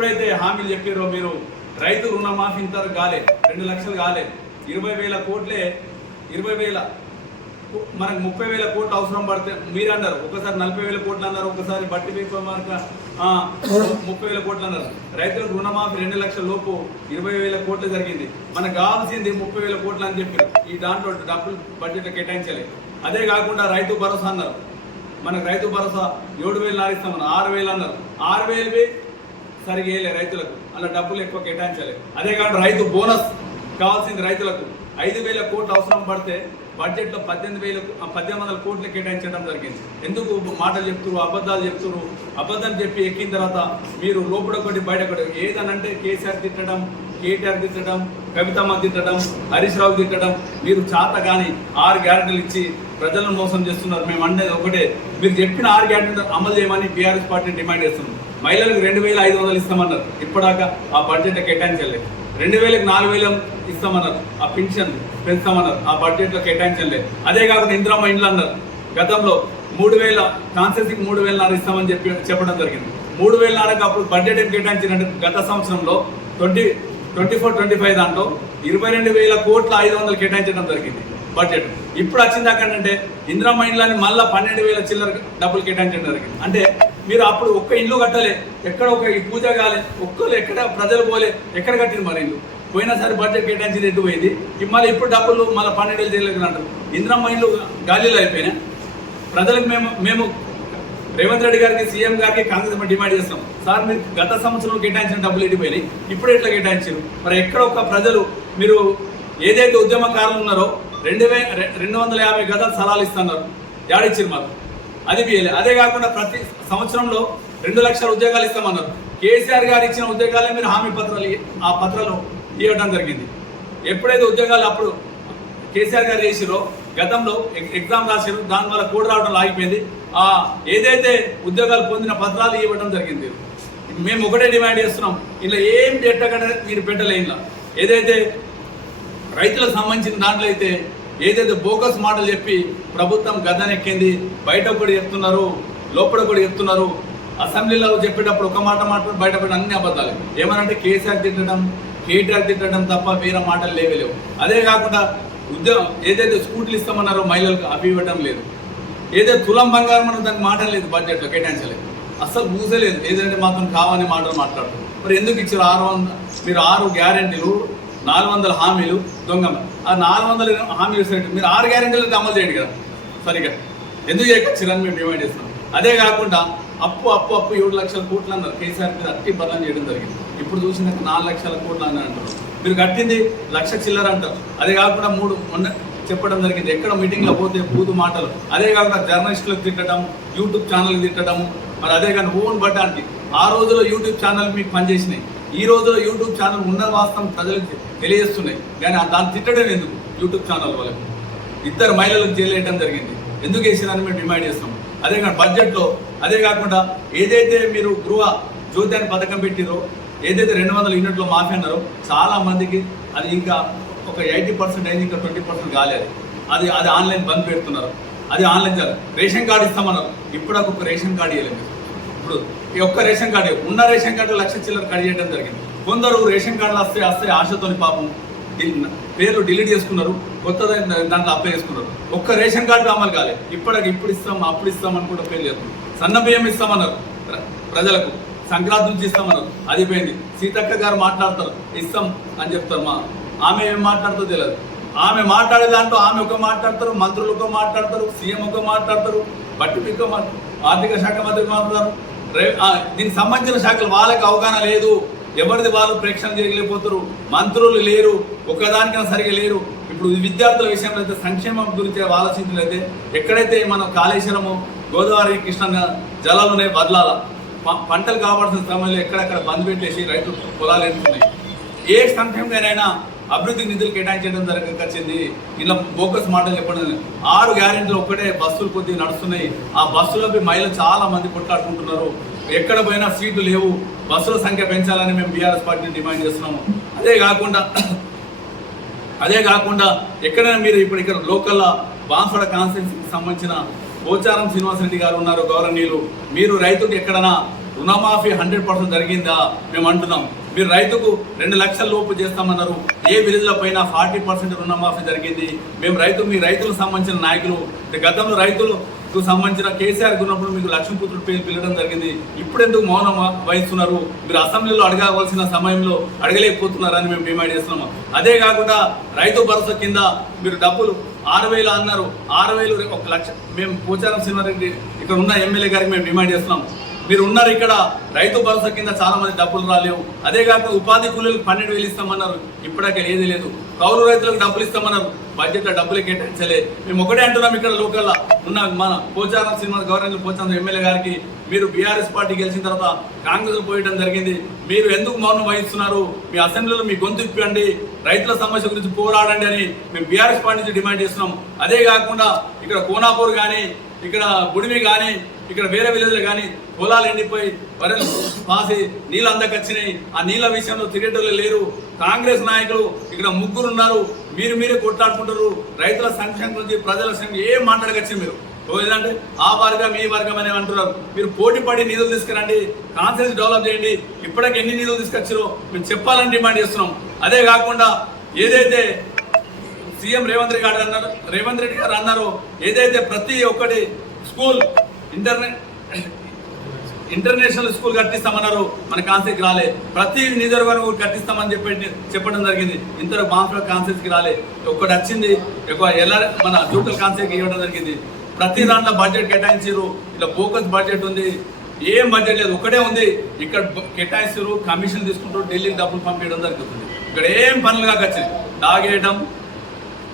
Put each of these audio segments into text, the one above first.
ఎప్పుడైతే హామీలు చెప్పారో మీరు రైతు రుణమాఫీ ఇంత కాలే రెండు లక్షలు కాలే ఇరవై వేల కోట్లే ఇరవై వేల మనకు ముప్పై వేల కోట్లు అవసరం పడితే మీరు అన్నారు ఒకసారి నలభై వేల కోట్లు అన్నారు ఒకసారి బట్టి మార్క ముప్పై వేల కోట్లు అన్నారు. రైతులకు రుణమాఫీ రెండు లక్షల లోపు ఇరవై వేల కోట్లు జరిగింది. మనకు కావాల్సింది ముప్పై వేల కోట్లు అని చెప్పారు. ఈ దాంట్లో డబ్బులు బడ్జెట్ కేటాయించలే. అదే కాకుండా రైతు భరోసా అన్నారు. మనకు రైతు భరోసా ఏడు వేలు నారిస్తామన్నారు ఆరు వేలు అన్నారు. ఆరు వేలు సరిగా వేయలే రైతులకు. అలా డబ్బులు ఎక్కువ కేటాయించాలి. అదే కాకుండా రైతు బోనస్ కావాల్సింది రైతులకు. ఐదు వేల కోట్లు అవసరం పడితే బడ్జెట్లో పద్దెనిమిది వేల పద్దెనిమిది వందల కోట్లు కేటాయించడం జరిగింది. ఎందుకు మాటలు చెప్తున్నారు అబద్ధాలు చెప్తున్నారు అబద్ధం చెప్పి ఎక్కిన తర్వాత మీరు లోపల కొట్టి బయట ఒకటి. ఏదనంటే కేసీఆర్ తిట్టడం కేటీఆర్ తిట్టడం కవితమ్మ తిట్టడం హరీష్ రావు తిట్టడం మీరు చాత కానీ ఆరు గ్యారెంటీలు ఇచ్చి ప్రజలను మోసం చేస్తున్నారు. మేము అనేది ఒకటే. మీరు చెప్పిన ఆరు గ్యారెంటీ అమలు చేయమని బీఆర్ఎస్ పార్టీ డిమాండ్ చేస్తున్నాం మహిళలకు రెండు వేల ఐదు వందలు ఇస్తామన్నారు. ఇప్పటిదాకా ఆ బడ్జెట్ కేటాయించలేదు. రెండు వేలకు నాలుగు వేలు ఇస్తామన్నారు. ఆ పెన్షన్ పెంచుతామన్నారు. ఆ బడ్జెట్లో కేటాయించలేదు. అదే కాకుండా ఇందిరామ్మ ఇండ్లు అన్నారు. గతంలో మూడు వేల కాన్సెన్సీకి మూడు వేల నాలుగు ఇస్తామని చెప్పి చెప్పడం జరిగింది. మూడు వేల నాలుగు అప్పుడు బడ్జెట్ ఏం కేటాయించినట్టు గత సంవత్సరంలో twenty twenty four twenty five దాంట్లో ఇరవై రెండు వేల కోట్ల ఐదు వందలు కేటాయించడం జరిగింది బడ్జెట్ ఇప్పుడు వచ్చిందాకంటే అక్కడంటే ఇందిరమ్మ ఇండ్లని మళ్ళీ పన్నెండు వేల చిల్లర డబ్బులు కేటాయించడం జరిగింది. అంటే మీరు అప్పుడు ఒక్క ఇల్లు కట్టలే ఎక్కడ ఒక పూజ కాలే ఒక్కరు ఎక్కడ ప్రజలు పోలే ఎక్కడ కట్టింది మరి ఇల్లు? పోయినసారి బడ్జెట్ కేటాయించింది ఎటు పోయింది? మళ్ళీ ఇప్పుడు డబ్బులు మళ్ళీ పన్నెండు వేలు చేయలేదు అంటారు. ఇందిరమ్మ ఇల్లు గాలిలో అయిపోయినా? ప్రజలకు మేము మేము రేవంత్ రెడ్డి గారికి సీఎం గారికి కాంగ్రెస్ డిమాండ్ చేస్తాం సార్ మీరు గత సంవత్సరం కేటాయించిన డబ్బులు ఎడిపోయినాయి ఇప్పుడు ఎట్లా కేటాయించారు? మరి ఎక్కడ ఒక్క ప్రజలు మీరు ఏదైతే ఉద్యమకారులు ఉన్నారో రెండు వే రెండు వందల యాభై గదాలు సలహాలు ఇస్తున్నారు. యాడిచ్చారు మాకు. అది బియ్యలే అదే కాకుండా ప్రతి సంవత్సరంలో రెండు లక్షల ఉద్యోగాలు ఇస్తామన్నారు. కేసీఆర్ గారు ఇచ్చిన ఉద్యోగాలే మీరు హామీ పత్రాలు ఆ పత్రాలు ఇవ్వడం జరిగింది. ఎప్పుడైతే ఉద్యోగాలు అప్పుడు కేసీఆర్ గారు చేసిరో గతంలో ఎగ్- ఎగ్జామ్ రాసారు దానివల్ల కూడ రావడం ఆగిపోయింది ఆ ఏదైతే ఉద్యోగాలు పొందిన పత్రాలు ఇవ్వడం జరిగింది. మేము ఒకటే డిమాండ్ చేస్తున్నాం. ఇలా ఏం పెట్టకుండా మీరు పెట్టలే ఇలా ఏదైతే రైతులకు సంబంధించిన దాంట్లో అయితే ఏదైతే బోకస్ మాటలు చెప్పి ప్రభుత్వం గదనెక్కింది బయట కూడా చెప్తున్నారు లోపల కూడా చెప్తున్నారు అసెంబ్లీలో చెప్పేటప్పుడు ఒక మాట మాట్లాడు బయటపడి అన్ని అబద్ధాలు. ఏమనంటే కేసీఆర్ తిట్టడం కేటీఆర్ తిట్టడం తప్ప వేరే మాటలు లేవలేవు అదే కాకుండా ఉద్యోగం ఏదైతే స్కూటీలు ఇస్తామన్నారో మహిళలకు అవి ఇవ్వడం లేదు. ఏదైతే తులం బంగారం అన్న దానికి మాట లేదు బడ్జెట్లో కేటాయించలేదు అస్సలు మూసలేదు ఏదంటే మాత్రం కావని మాటలు మాట్లాడుతున్నారు. మరి ఎందుకు ఇచ్చారు ఆరు వందల మీరు ఆరు గ్యారెంటీలు నాలుగు వందల హామీలు దొంగ ఆ నాలుగు వందల హామీ ఇచ్చినట్టు మీరు ఆరు గ్యారెంటీలు అమలు చేయండి కదా. సరిగా ఎందుకు చేయకొచ్చిరని మేము డిమాండ్ చేస్తున్నాం. అదే కాకుండా అప్పు అప్పు అప్పు ఏడు లక్షల కోట్లు అన్నారు. కేసీఆర్ మీద అట్టి బలం చేయడం జరిగింది. ఇప్పుడు చూసిన నాలుగు లక్షల కోట్లు అని అంటారు మీరు కట్టింది లక్ష చిల్లర అంటారు. అదే కాకుండా మూడు మొన్న చెప్పడం జరిగింది. ఎక్కడ మీటింగ్లో పోతే పూదు మాటలు. అదే కాకుండా జర్నలిస్టులకు తిట్టడం యూట్యూబ్ ఛానల్ తిట్టడం మరి అదే కానీ ఓన్ బట్టానికి ఆ రోజులో యూట్యూబ్ ఛానల్ మీకు పనిచేసినాయి. ఈ రోజులో యూట్యూబ్ ఛానల్ ఉన్న వాస్తవం ప్రజలకు తెలియజేస్తున్నాయి. కానీ ఆ దాన్ని తిట్టడం ఎందుకు? యూట్యూబ్ ఛానల్ వాళ్ళకి. ఇద్దరు మహిళలకు జైలు వేయడం జరిగింది. ఎందుకు వేసినారని మేము డిమాండ్ చేస్తాం. అదే కానీ బడ్జెట్లో అదే కాకుండా ఏదైతే మీరు గృహ జ్యోతి అని పథకం పెట్టిరో ఏదైతే రెండు వందల యూనిట్లో మాఫీ అన్నారో చాలా మందికి అది ఇంకా ఒక ఎయిటీ పర్సెంట్ అయింది ఇంకా ట్వంటీ పర్సెంట్ కాలేదు. అది అది ఆన్లైన్ బంద్ పెడుతున్నారు. అది ఆన్లైన్ చేయాలి రేషన్ కార్డు ఇస్తామన్నారు. ఇప్పుడు ఒక రేషన్ కార్డు ఇవ్వలేదు ఇప్పుడు ఈ ఒక్క రేషన్ కార్డు ఉన్న రేషన్ కార్డు లక్ష చిల్లర కట్ చేయడం జరిగింది. కొందరు రేషన్ కార్డులు వస్తే వస్తే ఆశతోని పాపం పేర్లు డిలీట్ చేసుకున్నారు కొత్త దాంట్లో అప్లై చేసుకున్నారు. ఒక్క రేషన్ కార్డు అమలు కాలే. ఇప్పటికి ఇప్పుడు ఇస్తాం అప్పుడు ఇస్తాం అని కూడా పేరు లేదు సన్న బియ్యం ఇస్తామన్నారు ప్రజలకు సంక్రాంతి నుంచి ఇస్తామన్నారు. అది పోయింది. సీతక్క గారు మాట్లాడతారు ఇస్తాం అని చెప్తారు మా ఆమె ఏం మాట్లాడుతుందో తెలియదు. ఆమె మాట్లాడే దాంట్లో ఆమె ఒక మాట్లాడతారు మంత్రులు ఒక మాట్లాడతారు సీఎం ఒక మాట్లాడతారు బట్టి పిక్క మాట్లాడతారు ఆర్థిక శాఖ మంత్రి మాట్లాడతారు. రే- దీనికి సంబంధించిన శాఖలు వాళ్ళకి అవగాహన లేదు. ఎవరిది వాళ్ళు ప్రేక్షణ చేయలేకపోతారు మంత్రులు లేరు ఒక్కదానికైనా సరిగా లేరు. ఇప్పుడు విద్యార్థుల విషయంలో అయితే సంక్షేమం గురించి ఆలోచించినట్లయితే ఎక్కడైతే మనం కాళేశ్వరము గోదావరి కృష్ణ జలాలు ఉన్నాయి బదలాల పంటలు కావాల్సిన సమయంలో ఎక్కడెక్కడ బంద్ పెట్టేసి రైతులు పొలాలు ఎంటున్నాయి ఏ సంక్షేమంగానైనా అభివృద్ధి నిధులు కేటాయించడం జరగకొచ్చింది ఇలా బోకస్ మాటలు చెప్పడం ఆరు గ్యారెంటీలు ఒక్కటే బస్సులు కొద్దిగా నడుస్తున్నాయి. ఆ బస్సులపై మహిళలు చాలా మంది కొట్లాడుకుంటున్నారు. ఎక్కడ పోయినా సీట్లు లేవు. బస్సుల సంఖ్య పెంచాలని మేము బీఆర్ఎస్ పార్టీని డిమాండ్ చేస్తున్నాము. అదే కాకుండా అదే కాకుండా ఎక్కడైనా మీరు ఇప్పుడు ఇక్కడ లోకల్ బాన్సడ కాన్స్టిట్యూన్సీకి సంబంధించిన పోచారం శ్రీనివాసరెడ్డి గారు ఉన్నారు గౌరవనీయులు. మీరు రైతుకు ఎక్కడన్నా రుణమాఫీ హండ్రెడ్ పర్సెంట్ జరిగిందా మేము అంటున్నాం. మీరు రైతుకు రెండు లక్షల లోపు చేస్తామన్నారు. ఏ విలేజ్ల పైన ఫార్టీ పర్సెంట్ రుణమాఫీ జరిగింది. మేము రైతు మీ రైతులకు సంబంధించిన నాయకులు. గతంలో రైతులు కు సంబంధించిన కేసీఆర్ ఉన్నప్పుడు మీకు లక్ష్మీపుత్రుడు పేరు పిలవడం జరిగింది. ఇప్పుడెందుకు మౌనం వహిస్తున్నారు? మీరు అసెంబ్లీలో అడగవలసిన సమయంలో అడగలేకపోతున్నారని మేము డిమాండ్ చేస్తున్నాము. అదే కాకుండా రైతు భరోసా కింద మీరు డబ్బులు ఆరు వేలు అన్నారు. ఆరు వేలు ఒక లక్ష మేము పోచారం సింహారెడ్డి ఇక్కడ ఉన్న ఎమ్మెల్యే గారికి మేము డిమాండ్ చేస్తున్నాం మీరు ఉన్నారు ఇక్కడ రైతు భరోసా కింద చాలా మంది డబ్బులు రాలేవు. అదే కాక ఉపాధి కూలీలకు పన్నెండు వేలు ఇస్తామన్నారు. ఇప్పటికే ఏది లేదు. కౌలు రైతులకు డబ్బులు ఇస్తామన్నారు. బడ్జెట్లో డబ్బులు కేటాయించలే. మేము ఒకటే అంటున్నాం ఇక్కడ లోకల్ ఉన్న మన పోచారం శ్రీనివాస్ గవర్నర్ పోచారం ఎమ్మెల్యే గారికి మీరు బీఆర్ఎస్ పార్టీ గెలిచిన తర్వాత కాంగ్రెస్ పోయడం జరిగింది. మీరు ఎందుకు మౌనం వహిస్తున్నారు? మీ అసెంబ్లీలో మీ గొంతు ఇప్పండి రైతుల సమస్య గురించి పోరాడండి అని మేము బీఆర్ఎస్ పార్టీ నుంచి డిమాండ్ చేస్తున్నాం. అదే కాకుండా ఇక్కడ కోనాపూర్ కానీ ఇక్కడ బుడిమి కానీ ఇక్కడ వేరే విలేజ్లు కానీ పొలాలు ఎండిపోయి వరలు పాసి నీళ్ళు అందకొచ్చినాయి. ఆ నీళ్ళ విషయంలో తిరిగేటోళ్ళు లేరు. కాంగ్రెస్ నాయకులు ఇక్కడ ముగ్గురు ఉన్నారు. మీరు మీరే కొట్లాడుకుంటారు రైతుల సంక్షేమం గురించి ప్రజల సంక్షేమం ఏం మాట్లాడగచ్చు మీరు? ఏంటంటే ఆ వర్గం ఈ వర్గం అని అంటున్నారు. మీరు పోటీ పడి నిధులు తీసుకురండి. కాన్సెన్స్ డెవలప్ చేయండి. ఇప్పటికి ఎన్ని నిధులు తీసుకొచ్చారో మేము చెప్పాలని డిమాండ్ చేస్తున్నాం. అదే కాకుండా ఏదైతే సీఎం రేవంత్ రెడ్డి గారు అన్నారు రేవంత్ రెడ్డి గారు అన్నారు ఏదైతే ప్రతి ఒక్కటి స్కూల్ ఇంటర్నెట్ ఇంటర్నేషనల్ స్కూల్ కట్టిస్తామన్నారు మన కాన్సెప్ట్కి రాలే. ప్రతి నియోజకవర్గం కట్టిస్తామని చెప్పి చెప్పడం జరిగింది. ఇంతలో బాన్స్లో కాన్సెప్ట్కి రాలే. ఒక్కటి వచ్చింది ఎక్కువ ఎలా మన జూకల్ కాన్సెప్ట్కి ఇవ్వడం జరిగింది. ప్రతి దాంట్లో బడ్జెట్ కేటాయించారు ఇలా ఫోకస్ బడ్జెట్ ఉంది. ఏం బడ్జెట్ లేదు ఒకటే ఉంది. ఇక్కడ కేటాయిస్తారు కమిషన్ తీసుకుంటారు ఢిల్లీకి డబ్బులు పంపించడం జరుగుతుంది. ఇక్కడ ఏం పనులు కాక వచ్చింది? తాగేయడం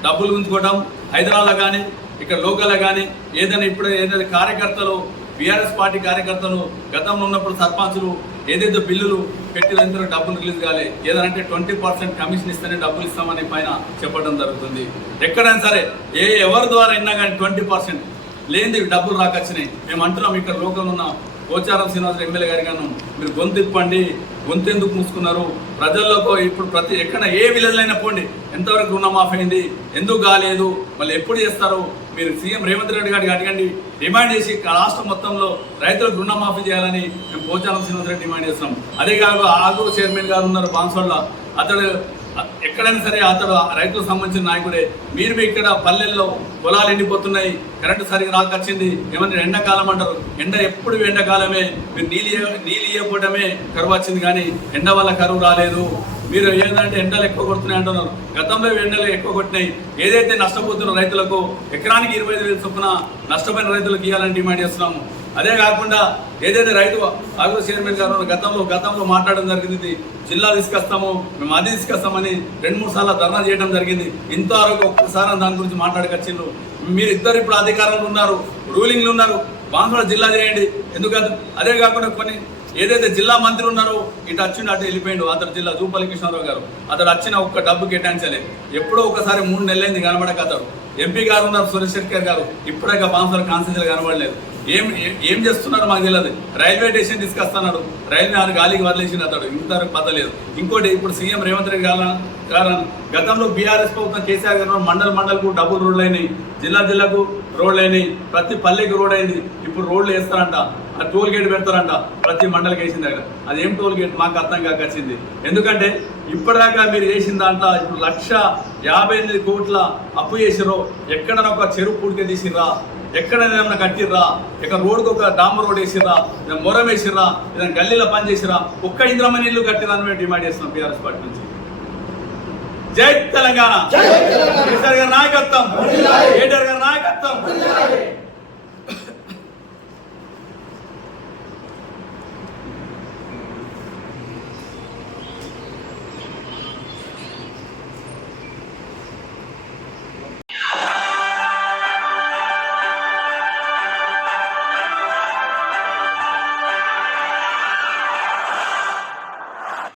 డబ్బులు గుంజుకోవడం హైదరాబాద్లో కానీ ఇక్కడ లోకల్లో కానీ ఏదైనా ఇప్పుడు ఏదైనా కార్యకర్తలు బీఆర్ఎస్ పార్టీ కార్యకర్తలు గతంలో ఉన్నప్పుడు సర్పంచులు ఏదైతే బిల్లులు పెట్టినంత డబ్బులు రిలీజ్ కాలే. ఏదంటే ట్వంటీ పర్సెంట్ కమిషన్ ఇస్తేనే డబ్బులు ఇస్తామని పైన చెప్పడం జరుగుతుంది. ఎక్కడైనా సరే ఏ ఎవరి ద్వారా అయినా కానీ ట్వంటీ పర్సెంట్ లేనిది డబ్బులు రాకొచ్చినాయి. మేము అంటున్నాం ఇక్కడ లోకల్ ఉన్న పోచారం శ్రీనివాస ఎమ్మెల్యే గారి గాను మీరు గొంతు ఇప్పండి గొంతు ఎందుకు మూసుకున్నారు? ప్రజల్లోకి ఇప్పుడు ప్రతి ఎక్కడ ఏ విలేజ్లైనా పోండి. ఎంతవరకు రుణమాఫీ అయింది? ఎందుకు కాలేదు? మళ్ళీ ఎప్పుడు చేస్తారు? మీరు సీఎం రేవంత్ రెడ్డి గారికి అడగండి. డిమాండ్ చేసి రాష్ట్రం మొత్తంలో రైతులకు రుణమాఫీ చేయాలని మేము పోచారం శ్రీనివాస రెడ్డి డిమాండ్ చేస్తున్నాం. అదే కాక ఆగూరు చైర్మన్ గారు ఉన్నారు బాన్సోళ్ళ. అతడు ఎక్కడైనా సరే అతడు రైతులకు సంబంధించిన నాయకుడే మీరు ఇక్కడ పల్లెల్లో పొలాలు ఎండిపోతున్నాయి కరెంటు సరిగ్గా రాకొచ్చింది ఏమంటే ఎండాకాలం అంటారు. ఎండ ఎప్పుడు ఎండాకాలమే మీరు నీళ్ళు నీళ్ళు ఇవ్వకపోవడమే కరువు వచ్చింది కానీ ఎండ వల్ల కరువు రాలేదు. మీరు ఏంటంటే ఎండలు ఎక్కువ కొడుతున్నాయి అంటున్నారు. గతంలో ఎండలు ఎక్కువ కొట్టినాయి. ఏదైతే నష్టపోతున్న రైతులకు ఎకరానికి ఇరవై ఐదు వేలు చొప్పున నష్టపోయిన రైతులకు ఇవ్వాలని డిమాండ్ చేస్తున్నాము. అదే కాకుండా ఏదైతే రైతు ఆగ్రో చైర్మన్ గారు గతంలో గతంలో మాట్లాడడం జరిగింది జిల్లా తీసుకొస్తాము మేము అది తీసుకొస్తామని రెండు మూడు సార్లు ధర్నా చేయడం జరిగింది. ఇంతవరకు ఒక్కసారి దాని గురించి మాట్లాడకొచ్చిండ్రు. మీరు ఇద్దరు ఇప్పుడు అధికారంలో ఉన్నారు రూలింగ్లు ఉన్నారు బాన్సువాడ జిల్లా చేయండి. ఎందుకంటే అదే? కాకుండా కొన్ని ఏదైతే జిల్లా మంత్రి ఉన్నారో ఇటు వచ్చిండు అటు వెళ్ళిపోయిండు అతడు జిల్లా జూపల్లి కృష్ణారావు గారు. అతడు వచ్చిన ఒక్క డబ్బు కేటాయించలేదు ఎప్పుడో ఒకసారి మూడు నెలలైంది కనబడక అతడు. ఎంపీ గారు ఉన్నారు సురేష్ శెట్కర్ గారు. ఇప్పుడే బాన్సువాడ కాన్స్టిట్యూన్సీలో కనబడలేదు. ఏం ఏం చేస్తున్నారు మాకు తెలియదు. రైల్వే స్టేషన్ తీసుకొస్తున్నాడు. రైల్వే ఆరు గాలికి వదిలేసిన అతడు. ఇంతవరకు పదలేదు ఇంకోటి ఇప్పుడు సీఎం రేవంత్ రెడ్డి గారు కారణం గతంలో బీఆర్ఎస్ ప్రభుత్వం కేసీఆర్ గారు మండల మండలకు డబుల్ రోడ్లు అయినాయి జిల్లా జిల్లాకు రోడ్లు అయినాయి ప్రతి పల్లెకి రోడ్ అయింది. ఇప్పుడు రోడ్లు వేస్తారంట. టోల్ గేట్ పెడతారంట. ప్రతి మండలికి వేసిన దగ్గర అది ఏం టోల్ గేట్? మాకు అర్థం కాక వచ్చింది. ఎందుకంటే ఇప్పటిదాకా మీరు చేసిన దాంట్లో ఇప్పుడు లక్ష యాభై ఎనిమిది కోట్ల అప్పు చేసిరో ఎక్కడైనా ఒక చెరువు పూడిక తీసిర్రా? ఎక్కడైనా ఏమైనా కట్టిర్రా? ఇక్కడ రోడ్కి ఒక డాంబర్ రోడ్ వేసిర్రా? ఏదైనా మొరం వేసిర్రా? ఏదైనా గల్లీలో పని చేసిర్రా? ఒక్క ఇంద్రమని ఇల్లు కట్టిరా అని మేము డిమాండ్ చేస్తున్నాం బీఆర్ఎస్ పార్టీ నుంచి. జై తెలంగాణ! గారి నాయకత్వం! గారి నాయకత్వం!